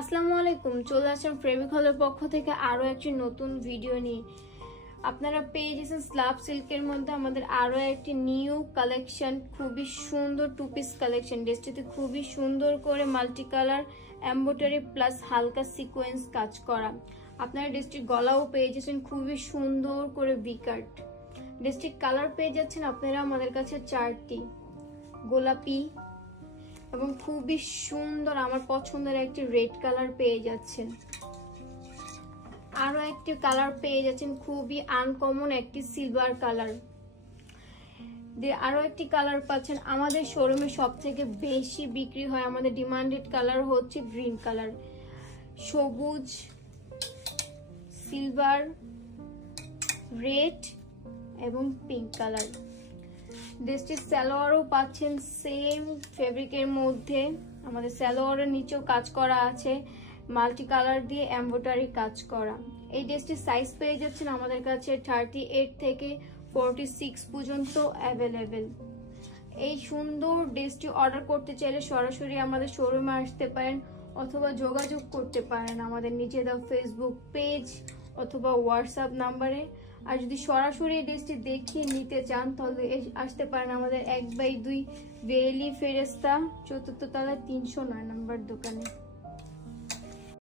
আসসালামু আলাইকুম, চলে আসলাম ফেব্রিক হলের পক্ষ থেকে আরো একটি নতুন ভিডিও নিয়ে। আপনারা পেয়ে গেছেন স্ল্যাব সিল্কের মধ্যে আমাদের আরো একটি নিউ কালেকশন, খুবই সুন্দর টু পিস কালেকশন। ড্রেসটিতে খুবই সুন্দর করে মাল্টি কালার এমব্রয়ডারি প্লাস হালকা সিকোয়েন্স কাজ করা। আপনারা ড্রেসটির গলাও পেয়ে যাচ্ছেন খুবই সুন্দর করে ভিকাট। ড্রেসটির কালার পেয়ে যাচ্ছেন আপনারা আমাদের কাছে চারটি, গোলাপি এবং খুবই সুন্দর আমার পছন্দের একটি রেড কালার পেয়ে যাচ্ছেন। আরো একটি কালার পেয়ে যাচ্ছেন খুবই আনকমন একটি সিলভার কালার। আরো একটি কালার পাচ্ছেন আমাদের শোরুমে সব থেকে বেশি বিক্রি হয়, আমাদের ডিমান্ডেড কালার হচ্ছে গ্রিন কালার, সবুজ, সিলভার, রেড এবং পিঙ্ক কালার। ড্রেসটির সালোয়ারও পাচ্ছেন সেম ফেব্রিকের মধ্যে, আমাদের সালোয়ারের নিচেও কাজ করা আছে মাল্টি কালার দিয়ে এমব্রয়ডারি কাজ করা। এই ড্রেসটির সাইজ পেয়ে যাচ্ছেন আমাদের কাছে 38 থেকে 46 পর্যন্ত অ্যাভেলেবেল। এই সুন্দর ড্রেসটি অর্ডার করতে চাইলে সরাসরি আমাদের শোরুমে আসতে পারেন অথবা যোগাযোগ করতে পারেন আমাদের নিচে দেওয়া ফেসবুক পেজ অথবা হোয়াটসঅ্যাপ নাম্বারে। আর যদি সরাসরি এই ড্রেসটি দেখিয়ে নিতে চান তাহলে আসতে পারেন আমাদের 1/2 বেইলি ফেরেস্তা 4th তলায় 309 নম্বর দোকানে।